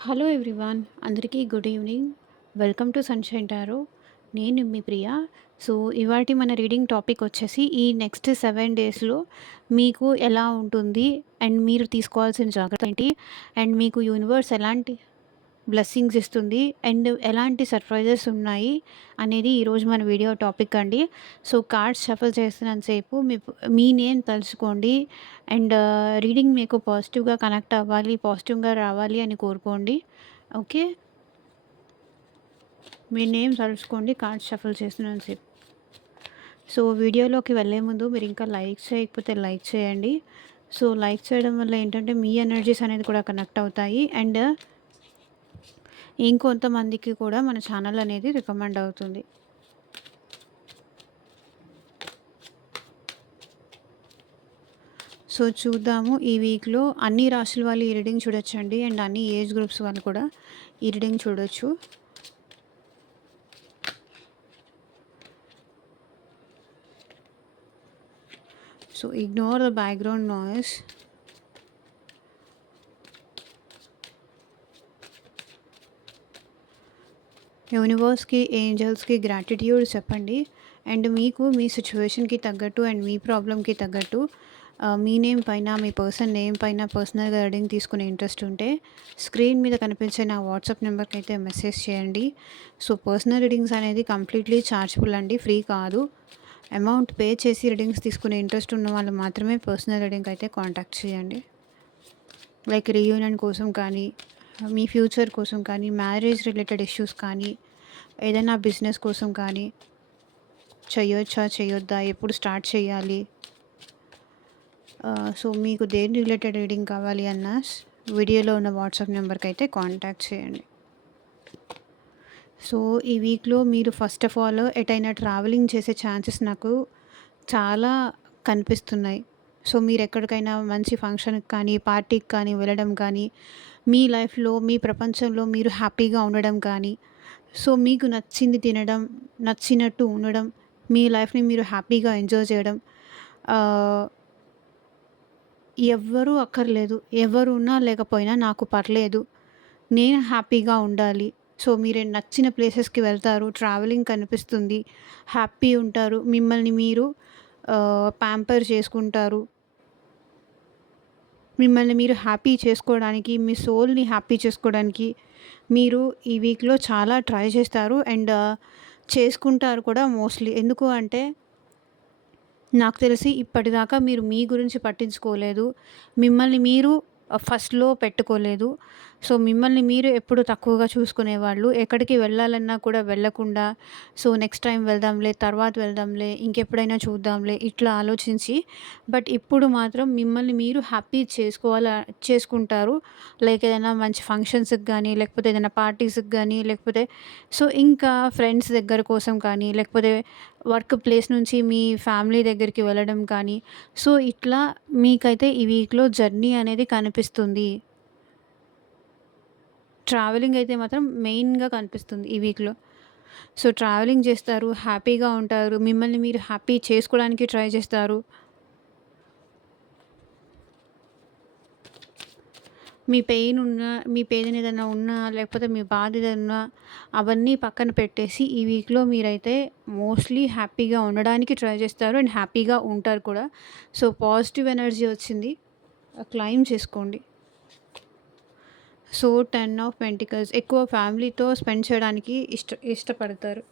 Hello everyone, అందరికీ good evening. Welcome to sunshine tarot. నేను మీ ప్రియ. So, ఇవాల్టి మన రీడింగ్ టాపిక్ వచ్చేసి ఈ నెక్స్ట్ 7 డేస్‌లో మీకు ఎలా ఉంటుంది అండ్ మీరు తీసుకోవాల్సిన జాగ్రత్తలు ఏంటి? అండ్ మీకు యూనివర్స్ ఎలాంటి బ్లెస్సింగ్స్ ఇస్తుంది అండ్ ఎలాంటి సర్ప్రైజెస్ ఉన్నాయి అనేది ఈరోజు మన వీడియో టాపిక్ అండి. సో, కార్డ్స్ షఫుల్ చేస్తున్నంత సేపు మీ నేమ్ తలుచుకోండి అండ్ రీడింగ్ మీకు పాజిటివ్‌గా కనెక్ట్ అవ్వాలి, పాజిటివ్‌గా రావాలి అని కోరుకోండి. ఓకే. మీ నేమ్ తలుచుకోండి కార్డ్స్ షఫుల్ చేస్తున్నంత సేపు. సో, వీడియోలోకి వెళ్ళే ముందు మీరు ఇంకా లైక్ చేయకపోతే లైక్ చేయండి. సో, లైక్ చేయడం వల్ల ఏంటంటే మీ ఎనర్జీస్ అనేది కూడా కనెక్ట్ అవుతాయి అండ్ ఇంకొంతమందికి కూడా మన ఛానల్ అనేది రికమెండ్ అవుతుంది. సో, చూద్దాము ఈ వీక్‌లో అన్ని రాశుల వాళ్ళు ఈ రీడింగ్ చూడొచ్చండి అండ్ అన్ని ఏజ్ గ్రూప్స్ వాళ్ళు కూడా ఈ రీడింగ్ చూడొచ్చు. So, ignore the background noise. యూనివర్స్‌కి, ఏంజెల్స్‌కి గ్రాటిట్యూడ్ చెప్పండి. అండ్ మీకు మీ సిచ్యువేషన్‌కి తగ్గట్టు అండ్ మీ ప్రాబ్లమ్‌కి తగ్గట్టు మీ నేమ్ పైన, మీ పర్సన్ నేమ్ పైన పర్సనల్‌గా రీడింగ్ తీసుకునే ఇంట్రెస్ట్ ఉంటే స్క్రీన్ మీద కనిపించే నా వాట్సాప్ నెంబర్‌కి అయితే మెసేజ్ చేయండి. సో, పర్సనల్ రీడింగ్స్ అనేది కంప్లీట్లీ ఛార్జబుల్ అండి, ఫ్రీ కాదు. అమౌంట్ పే చేసి రీడింగ్స్ తీసుకునే ఇంట్రెస్ట్ ఉన్న వాళ్ళు మాత్రమే పర్సనల్ రీడింగ్ అయితే కాంటాక్ట్ చేయండి. లైక్ రీయూనియన్ కోసం కానీ, మీ ఫ్యూచర్ కోసం కానీ, మ్యారేజ్ రిలేటెడ్ ఇష్యూస్ కానీ, ఏదైనా బిజినెస్ కోసం కానీ, చేయొచ్చా చేయొద్దా, ఎప్పుడు స్టార్ట్ చేయాలి, సో మీకు దేని రిలేటెడ్ రీడింగ్ కావాలి అన్న వీడియోలో ఉన్న వాట్సాప్ నెంబర్కి అయితే కాంటాక్ట్ చేయండి. సో, ఈ వీక్లో మీరు ఫస్ట్ ఆఫ్ ఆల్ ఎటైనా ట్రావెలింగ్ చేసే ఛాన్సెస్ నాకు చాలా కనిపిస్తున్నాయి. సో, మీరు ఎక్కడికైనా మంచి ఫంక్షన్‌కి కానీ, పార్టీకి కానీ వెళ్ళడం కానీ, మీ లైఫ్‌లో, మీ ప్రపంచంలో మీరు హ్యాపీగా ఉండడం కానీ, సో మీకు నచ్చింది తినడం, నచ్చినట్టు ఉండడం, మీ లైఫ్‌ని మీరు హ్యాపీగా ఎంజాయ్ చేయడం. ఎవ్వరూ అక్కర్లేదు. ఎవరు ఉన్నా లేకపోయినా నాకు పర్లేదు. నేను హ్యాపీగా ఉండాలి. సో, మీరు నచ్చిన ప్లేసెస్‌కి వెళ్తారు. ట్రావెలింగ్ కనిపిస్తుంది. హ్యాపీ ఉంటారు. మిమ్మల్ని మీరు ప్యాంపర్ చేసుకుంటారు. మిమ్మల్ని మీరు హ్యాపీ చేసుకోవడానికి, మీ సోల్‌ని హ్యాపీ చేసుకోవడానికి మీరు ఈ వీక్‌లో చాలా ట్రై చేస్తారు అండ్ చేసుకుంటారు కూడా మోస్ట్‌లీ. ఎందుకు అంటే నాకు తెలిసి ఇప్పటిదాకా మీరు మీ గురించి పట్టించుకోలేదు. మిమ్మల్ని మీరు ఫస్ట్‌లో పెట్టుకోలేదు. సో, మిమ్మల్ని మీరు ఎప్పుడు తక్కువగా చూసుకునేవాళ్ళు. ఎక్కడికి వెళ్ళాలన్నా కూడా వెళ్ళకుండా, సో నెక్స్ట్ టైం వెళ్దాంలే, తర్వాత వెళ్దాంలే, ఇంకెప్పుడైనా చూద్దాంలే ఇట్లా ఆలోచించి, బట్ ఇప్పుడు మాత్రం మిమ్మల్ని మీరు హ్యాపీ చేసుకుంటారు. లైక్ ఏదైనా మంచి ఫంక్షన్స్‌కి గానీ, లేకపోతే ఏదైనా పార్టీస్‌కి గానీ, లేకపోతే సో ఇంకా ఫ్రెండ్స్ దగ్గర కోసం కానీ, లేకపోతే వర్క్ ప్లేస్ నుంచి మీ ఫ్యామిలీ దగ్గరికి వెళ్ళడం కానీ, సో ఇట్లా మీకైతే ఈ వీక్‌లో జర్నీ అనేది కనిపిస్తుంది. ట్రావెలింగ్ అయితే మాత్రం మెయిన్‌గా కనిపిస్తుంది ఈ వీక్‌లో. సో, ట్రావెలింగ్ చేస్తారు, హ్యాపీగా ఉంటారు. మిమ్మల్ని మీరు హ్యాపీ చేసుకోవడానికి ట్రై చేస్తారు. మీ పెయిన్ ఏదైనా ఉన్నా, లేకపోతే మీ బాధ ఏదైనా ఉన్నా, అవన్నీ పక్కన పెట్టేసి ఈ వీక్‌లో మీరైతే మోస్ట్‌లీ హ్యాపీగా ఉండడానికి ట్రై చేస్తారు అండ్ హ్యాపీగా ఉంటారు కూడా. సో, పాజిటివ్ ఎనర్జీ వచ్చింది. క్లెయిమ్ చేసుకోండి. సో, 10 ఆఫ్ పెంటికల్స్ ఎక్కువ ఫ్యామిలీతో స్పెండ్ చేయడానికి ఇష్టపడతారు.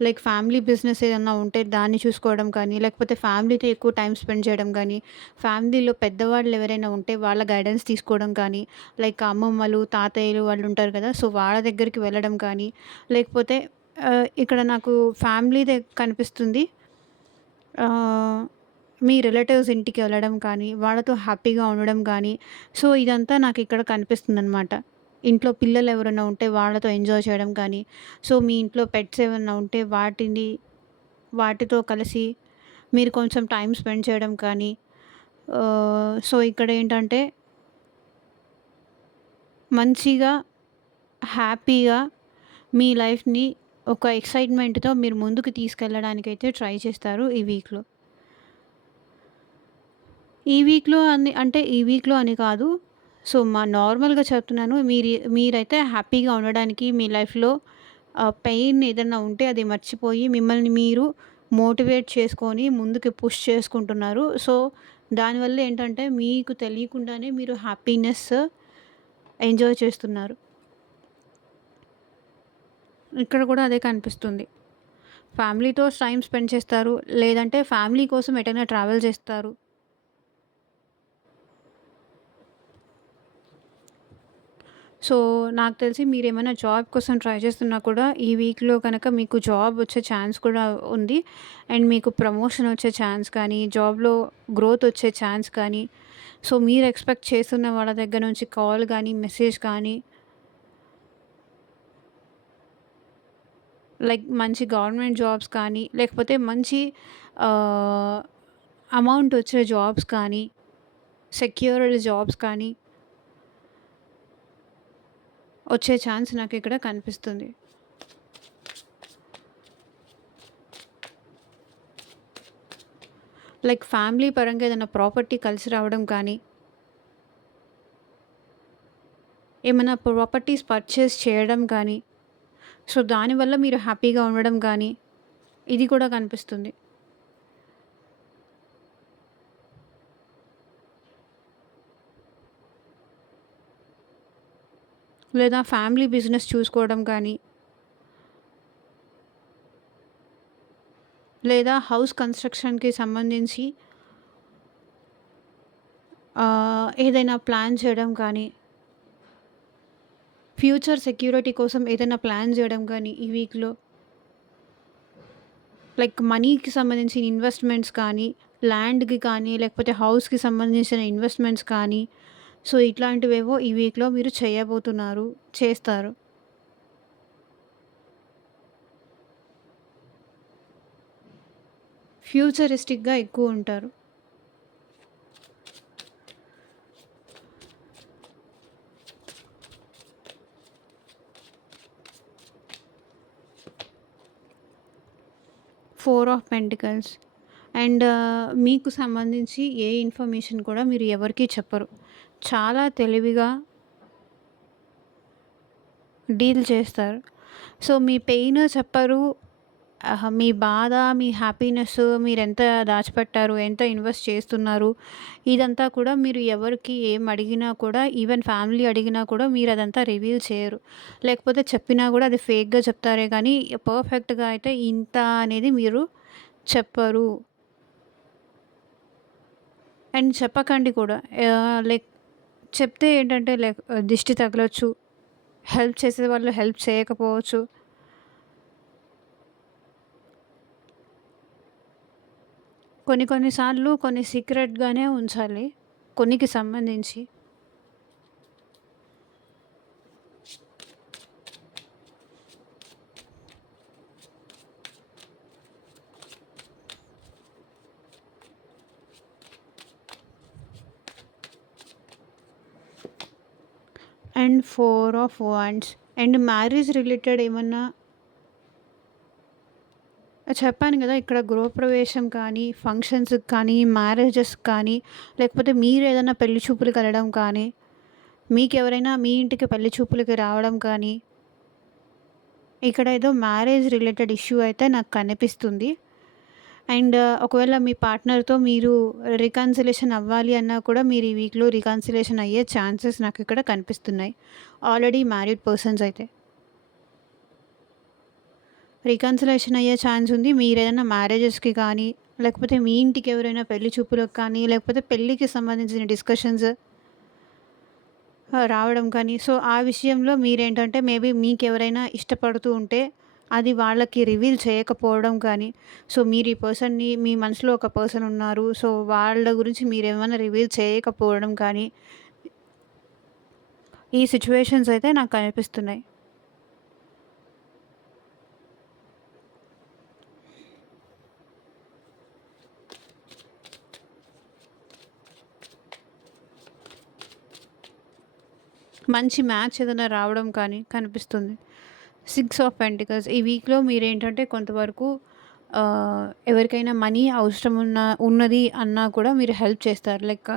లైక్ ఫ్యామిలీ బిజినెస్ ఏదన్నా ఉంటే దాన్ని చూసుకోవడం కానీ, లేకపోతే ఫ్యామిలీతో ఎక్కువ టైం స్పెండ్ చేయడం కానీ, ఫ్యామిలీలో పెద్దవాళ్ళు ఎవరైనా ఉంటే వాళ్ళ గైడెన్స్ తీసుకోవడం కానీ, లైక్ అమ్మమ్మలు, తాతయ్యలు వాళ్ళు ఉంటారు కదా! సో, వాళ్ళ దగ్గరికి వెళ్ళడం కానీ, లేకపోతే ఇక్కడ నాకు ఫ్యామిలీదే కనిపిస్తుంది. మీ రిలేటివ్స్ ఇంటికి వెళ్ళడం కానీ, వాళ్ళతో హ్యాపీగా ఉండడం కానీ, సో ఇదంతా నాకు ఇక్కడ కనిపిస్తుందనమాట. ఇంట్లో పిల్లలు ఎవరైనా ఉంటే వాళ్ళతో ఎంజాయ్ చేయడం కానీ, సో మీ ఇంట్లో పెట్స్ ఏమన్నా ఉంటే వాటితో కలిసి మీరు కొంచెం టైం స్పెండ్ చేయడం కానీ, సో ఇక్కడ ఏంటంటే మంచిగా, హ్యాపీగా మీ లైఫ్‌ని ఒక ఎక్సైట్‌మెంట్‌తో మీరు ముందుకు తీసుకెళ్ళడానికైతే ట్రై చేస్తారు ఈ వీక్‌లో. ఈ వీక్‌లో అని అంటే ఈ వీక్‌లో అని కాదు. సో, నార్మల్‌గా చెప్తున్నాను. మీరైతే హ్యాపీగా ఉండడానికి మీ లైఫ్‌లో పెయిన్ ఏదన్నా ఉంటే అది మర్చిపోయి మిమ్మల్ని మీరు మోటివేట్ చేసుకొని ముందుకు పుష్ చేసుకుంటున్నారు. సో, దానివల్ల ఏంటంటే మీకు తెలియకుండానే మీరు హ్యాపీనెస్ ఎంజాయ్ చేస్తున్నారు. ఇక్కడ కూడా అదే కనిపిస్తుంది. ఫ్యామిలీతో టైమ్ స్పెండ్ చేస్తారు. లేదంటే ఫ్యామిలీ కోసం ఎటైనా ట్రావెల్ చేస్తారు. సో, నాకు తెలిసి మీరేమైనా జాబ్ కోసం ట్రై చేస్తున్నా కూడా ఈ వీక్‌లో గనక మీకు జాబ్ వచ్చే ఛాన్స్ కూడా ఉంది. అండ్ మీకు ప్రమోషన్ వచ్చే ఛాన్స్ కానీ, జాబ్‌లో గ్రోత్ వచ్చే ఛాన్స్ కానీ, సో, మీరు ఎక్స్‌పెక్ట్ చేస్తున్న వాళ్ళ దగ్గర నుంచి కాల్ గానీ, మెసేజ్ కానీ, లైక్ మంచి గవర్నమెంట్ జాబ్స్ కానీ, లేకపోతే మంచి ఆహ్, అమౌంట్ వచ్చే జాబ్స్ కానీ, సెక్యూర్డ్ జాబ్స్ కానీ వచ్చే ఛాన్స్ నాకిక్కడ కనిపిస్తుంది. లైక్ ఫ్యామిలీ పరంగా ఏదైనా ప్రాపర్టీ కలిసి రావడం కానీ, ఏమైనా ప్రాపర్టీస్ పర్చేస్ చేయడం కానీ, సో, దానివల్ల మీరు హ్యాపీగా ఉండడం గానీ, ఇది కూడా కనిపిస్తుంది. లేదా ఫ్యామిలీ బిజినెస్ చూసుకోవడం కానీ, లేదా హౌస్ కన్‌స్ట్రక్షన్‌కి సంబంధించి ఏదైనా ప్లాన్ చేయడం కానీ, ఫ్యూచర్ సెక్యూరిటీ కోసం ఏదైనా ప్లాన్ చేయడం గానీ ఈ వీక్‌లో, లైక్ మనీకి సంబంధించిన ఇన్వెస్ట్‌మెంట్స్ కానీ, ల్యాండ్‌కి కానీ, లేకపోతే హౌస్‌కి సంబంధించిన ఇన్వెస్ట్‌మెంట్స్ కానీ, సో, ఇట్లాంటివేవో ఈ వీక్‌లో మీరు చేయబోతున్నారు, చేస్తారు. ఫ్యూచరిస్టిక్‌గా ఎక్కువుంటారు. 4 ఆఫ్ పెంటికల్స్ అండ్ మీకు సంబంధించి ఏ ఇన్ఫర్మేషన్ కూడా మీరు ఎవరికీ చెప్పరు. చాలా తెలివిగా డీల్ చేస్తారు. సో, మీ పెయిన్ చెప్పరు. మీ బాధ, మీ హ్యాపీనెస్ మీరెంత దాచిపెట్టారు, ఎంత ఇన్వెస్ట్ చేస్తున్నారు, ఇదంతా కూడా మీరు ఎవరికి ఏం అడిగినా కూడా ఈవెన్ ఫ్యామిలీ అడిగినా కూడా మీరదంతా రివీల్ చేయరు. లేకపోతే చెప్పినా కూడా అది ఫేక్‌గా చెప్తారే గానీ, పర్ఫెక్ట్‌గా అయితే ఇంత అనేది మీరు చెప్పరు. అండ్ చెప్పకండి కూడా. లైక్ చెప్తే ఏంటంటే దిష్టి తగలొచ్చు. హెల్ప్ చేసేవాళ్ళు హెల్ప్ చేయకపోవచ్చు. కొన్ని కొన్ని సార్లు కొన్ని సీక్రెట్‌గానే ఉంచాలి. కొన్నికి సంబంధించి. And 4 of wands and marriage related ఏమన్నా చెప్పాను గదా! ఇక్కడ గృహప్రవేశం కానీ, ఫంక్షన్స్‌కి కానీ, మ్యారేజెస్‌కి కానీ, లేకపోతే మీరేదైనా పెళ్లి చూపులకెళ్ళడం కానీ, మీకెవరైనా మీ ఇంటికి పెళ్లి చూపులకి రావడం కానీ, ఇక్కడ ఏదో మ్యారేజ్ రిలేటెడ్ ఇష్యూ అయితే నాకు కనిపిస్తుంది. అండ్ ఒకవేళ మీ పార్ట్నర్‌తో మీరు రికన్సిలేషన్ అవ్వాలి అన్నా కూడా మీరు ఈ వీక్‌లో రికన్సిలేషన్ అయ్యే ఛాన్సెస్ నాకిక్కడ కనిపిస్తున్నాయి. ఆల్రెడీ మ్యారీడ్ పర్సన్స్ అయితే. రికన్సిలేషన్ అయ్యే ఛాన్స్ ఉంది. మీరేదైనా మ్యారేజెస్‌కి కానీ, లేకపోతే మీ ఇంటికి ఎవరైనా పెళ్లి చూపులకు కానీ, లేకపోతే పెళ్ళికి సంబంధించిన డిస్కషన్స్ రావడం కానీ, సో, ఆ విషయంలో మీరేంటంటే మేబీ మీకెవరైనా ఇష్టపడుతూ ఉంటే, అది వాళ్ళకి రివీల్ చేయకపోవడం కానీ, సో, మీరు ఈ పర్సన్‌ని మీ మనసులో ఒక పర్సన్ ఉన్నారు. సో, వాళ్ళ గురించి మీరేమన్నా రివీల్ చేయకపోవడం కానీ, ఈ సిట్యుయేషన్స్ అయితే నాకు కనిపిస్తున్నాయి. మంచి మ్యాచ్ ఏదైనా రావడం కానీ కనిపిస్తుంది. 6 ఆఫ్ పెంటికల్స్ ఈ వీక్‌లో మీరేంటంటే కొంతవరకు ఎవరికైనా మనీ అవసరం ఉన్నది అన్నా కూడా మీరు హెల్ప్ చేస్తారు. లైక్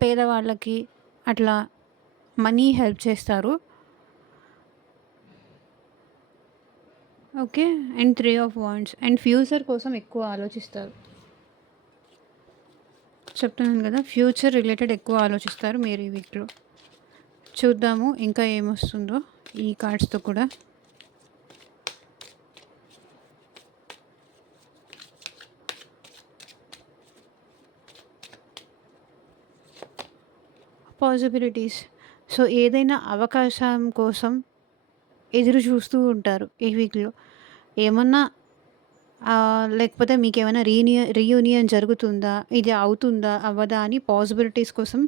పేదవాళ్ళకి అట్లా మనీ హెల్ప్ చేస్తారు. Okay. And 3 of wands and future కోసం ఎక్కువ ఆలోచిస్తారు. చెప్తున్నాను కదా! ఫ్యూచర్ రిలేటెడ్ ఎక్కువ ఆలోచిస్తారు మీరు ఈ వీక్‌లో. చూద్దాము ఇంకా ఏమొస్తుందో ఈ కార్డ్స్‌తో కూడా. పాసిబిలిటీస్. సో, ఏదైనా అవకాశం కోసం ఎదురు చూస్తూ ఉంటారు ఈ వీక్‌లో. ఏమన్నా లేకపోతే మీకేమైనా రీయూనియన్ జరుగుతుందా? ఇది అవుతుందా? అవ్వదా? అని పాసిబిలిటీస్ కోసం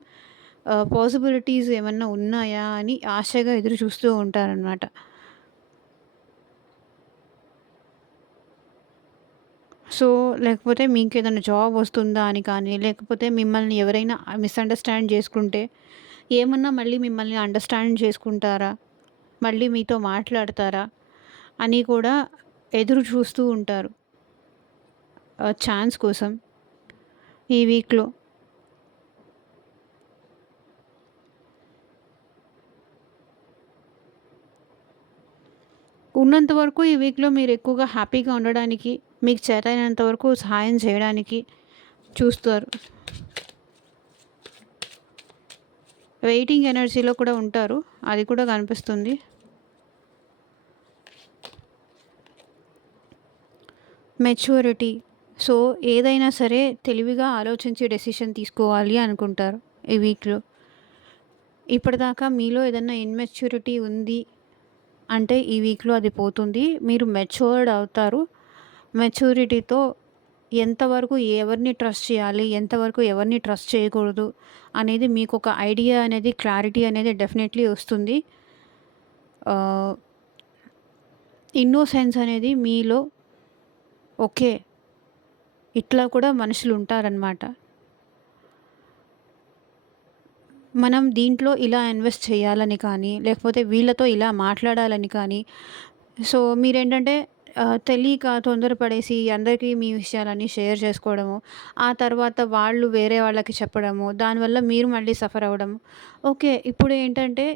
పాసిబిలిటీస్ ఏమన్నా ఉన్నాయా అని ఆశగా ఎదురు చూస్తూ ఉంటారనమాట. సో, లేకపోతే మీకేదైనా జాబ్ వస్తుందా అని కానీ, లేకపోతే మిమ్మల్ని ఎవరైనా మిస్‌అండర్‌స్టాండ్ చేసుకుంటే, ఏమన్నా మళ్ళీ మిమ్మల్ని అండర్‌స్టాండ్ చేసుకుంటారా? మళ్ళీ మీతో మాట్లాడతారా? అని కూడా ఎదురు చూస్తూ ఉంటారు. ఛాన్స్ కోసం ఈ వీక్‌లో. ఉన్నంత వరకు ఈ వీక్‌లో మీరు ఎక్కువగా హ్యాపీగా ఉండడానికి, మీకు చేతనైనంత వరకు సహాయం చేయడానికి చూస్తారు. వెయిటింగ్ ఎనర్జీలో కూడా ఉంటారు. అది కూడా కనిపిస్తుంది. మెచ్యూరిటీ. సో, ఏదైనా సరే తెలివిగా ఆలోచించి డెసిషన్ తీసుకోవాలి అనుకుంటారు ఈ వీక్‌లో. ఇప్పటిదాకా మీలో ఏదన్నా ఇమ్మెచ్యూరిటీ ఉంది అంటే ఈ వీక్‌లో అది పోతుంది. మీరు మెచ్యూర్డ్ అవుతారు. మెచ్యూరిటీతో ఎంతవరకు ఎవరిని ట్రస్ట్ చేయాలి, ఎంతవరకు ఎవరిని ట్రస్ట్ చేయకూడదు అనేది మీకొక ఐడియా అనేది, క్లారిటీ అనేది డెఫినెట్‌లీ వస్తుంది. ఆహ్, ఇన్నోసెన్స్ అనేది మీలో ఓకే. ఇట్లా కూడా మనుషులుంటారనమాట. మనం దీంట్లో ఇలా ఇన్వెస్ట్ చేయాలని కానీ, లేకపోతే వీళ్ళతో ఇలా మాట్లాడాలని కానీ, సో, మీరేంటంటే తెలియక తొందరపడేసి అందరికీ మీ విషయాలన్నీ షేర్ చేసుకోవడము, ఆ తర్వాత వాళ్ళు వేరే వాళ్ళకి చెప్పడము, దానివల్ల మీరు మళ్ళీ సఫర్ అవ్వడము. ఓకే. ఇప్పుడేంటంటే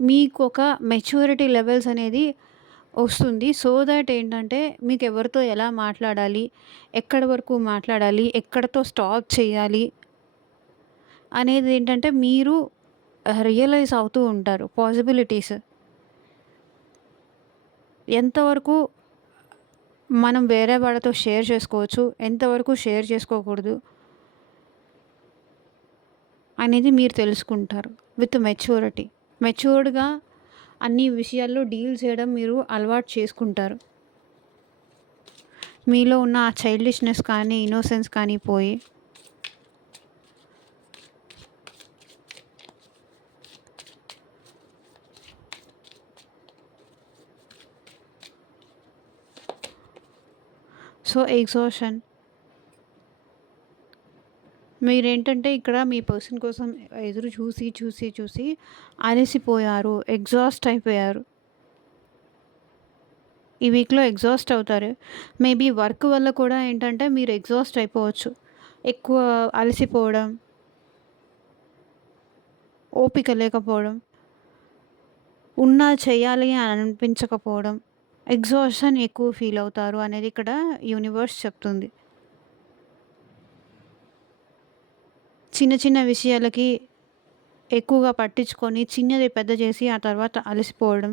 మీకొక మెచ్యూరిటీ లెవెల్స్ అనేది వస్తుంది. సో థాట్ ఏంటంటే మీకెవరితో ఎలా మాట్లాడాలి, ఎక్కడి వరకు మాట్లాడాలి, ఎక్కడితో స్టాప్ చేయాలి అనేదేంటంటే మీరు రియలైజ్ అవుతూ ఉంటారు. పాసిబిలిటీస్ ఎంతవరకు మనం వేరే వాళ్ళతో షేర్ చేసుకోవచ్చు, ఎంతవరకు షేర్ చేసుకోకూడదు అనేది మీరు తెలుసుకుంటారు విత్ మెచ్యూరిటీ. మెచ్యూర్డ్‌గా అన్ని విషయాల్లో డీల్ చేయడం మీరు అలవాటు చేసుకుంటారు. మీలో ఉన్న ఆ చైల్డిష్‌నెస్ కానీ, ఇన్నోసెన్స్ కానీ పోయి సో, ఎగ్జాషన్. మీరేంటంటే ఇక్కడ మీ పర్సన్ కోసం ఎదురు చూసి, చూసి, చూసి అలసిపోయారు. ఎగ్జాస్ట్ అయిపోయారు. ఈ వీక్‌లో ఎగ్జాస్ట్ అవుతారు. మేబీ వర్క్ వల్ల కూడా ఏంటంటే మీరు ఎగ్జాస్ట్ అయిపోవచ్చు. ఎక్కువ అలసిపోవడం, ఓపిక లేకపోవడం, ఉన్నా చేయాలి అని అనిపించకపోవడం, ఎగ్జాషన్ ఎక్కువ ఫీల్ అవుతారు అనేది ఇక్కడ యూనివర్స్ చెప్తుంది. చిన్న చిన్న విషయాలకి ఎక్కువగా పట్టించుకొని చిన్నది పెద్ద చేసి ఆ తర్వాత అలసిపోవడం.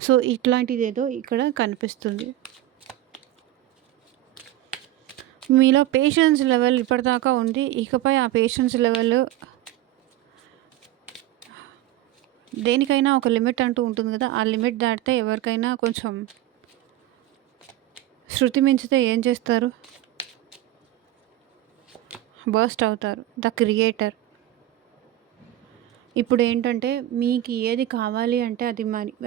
సో, ఇట్లాంటిదేదో ఇక్కడ కనిపిస్తుంది. మీలో పేషెన్స్ లెవెల్ ఇప్పటిదాకా ఉంది. ఇకపై ఆ పేషెన్స్ లెవెల్ దేనికైనా ఒక లిమిట్ అంటూ ఉంటుంది కదా! ఆ లిమిట్ దాటితే ఎవరికైనా కొంచెం శృతి మించితే ఏం చేస్తారు? బర్స్ట్ అవుతారు. The creator. ఇప్పుడేంటంటే మీకు ఏది కావాలి అంటే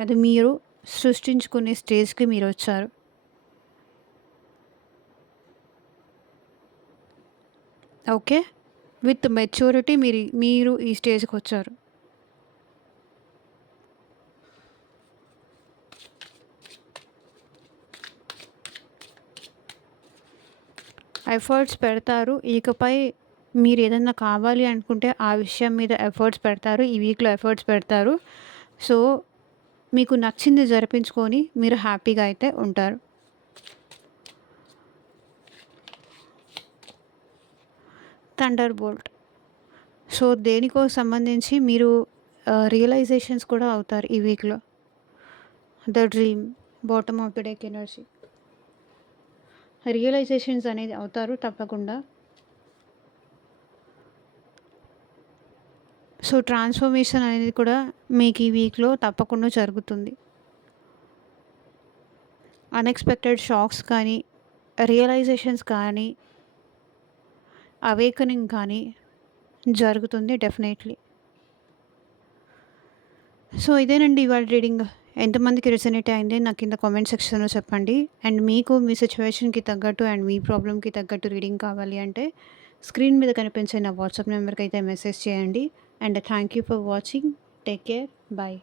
అది మీరు సృష్టించుకునే స్టేజ్‌కి మీరొచ్చారు. ఓకే. విత్ మెచ్యూరిటీ మీరు ఈ స్టేజ్‌కొచ్చారు. ఎఫర్ట్స్ పెడతారు. ఇకపై మీరేదన్నా కావాలి అనుకుంటే ఆ విషయం మీద ఎఫర్ట్స్ పెడతారు. ఈ వీక్‌లో ఎఫర్ట్స్ పెడతారు. సో, మీకు నచ్చింది జరిపించుకొని మీరు హ్యాపీగా అయితే ఉంటారు. Thunder bolt. సో, దేనికో సంబంధించి మీరు రియలైజేషన్స్ కూడా అవుతారు ఈ వీక్‌లో. The dream, bottom of the deck energy. Realisations అనేది అవుతారు తప్పకుండా. సో, ట్రాన్స్‌ఫర్మేషన్ అనేది కూడా మీకు ఈ వీక్‌లో తప్పకుండా జరుగుతుంది. అన్‌ఎక్స్‌పెక్టెడ్ షాక్స్ కానీ, రియలైజేషన్స్ కానీ, అవేకనింగ్ కానీ జరుగుతుంది డెఫినైట్‌లీ. సో, ఇదేనండి ఇవాళ రీడింగ్. ఎంతమందికి రెసొనేట్ అయింది నాకు కింద కామెంట్ సెక్షన్‌లో చెప్పండి. అండ్ మీకు మీ సిట్యుయేషన్‌కి తగ్గట్టు అండ్ మీ ప్రాబ్లమ్‌కి తగ్గట్టు రీడింగ్ కావాలి అంటే స్క్రీన్ మీద కనిపించే నా వాట్సాప్ నెంబర్‌కైతే మెసేజ్ చేయండి. And thank you for watching. Take care. By.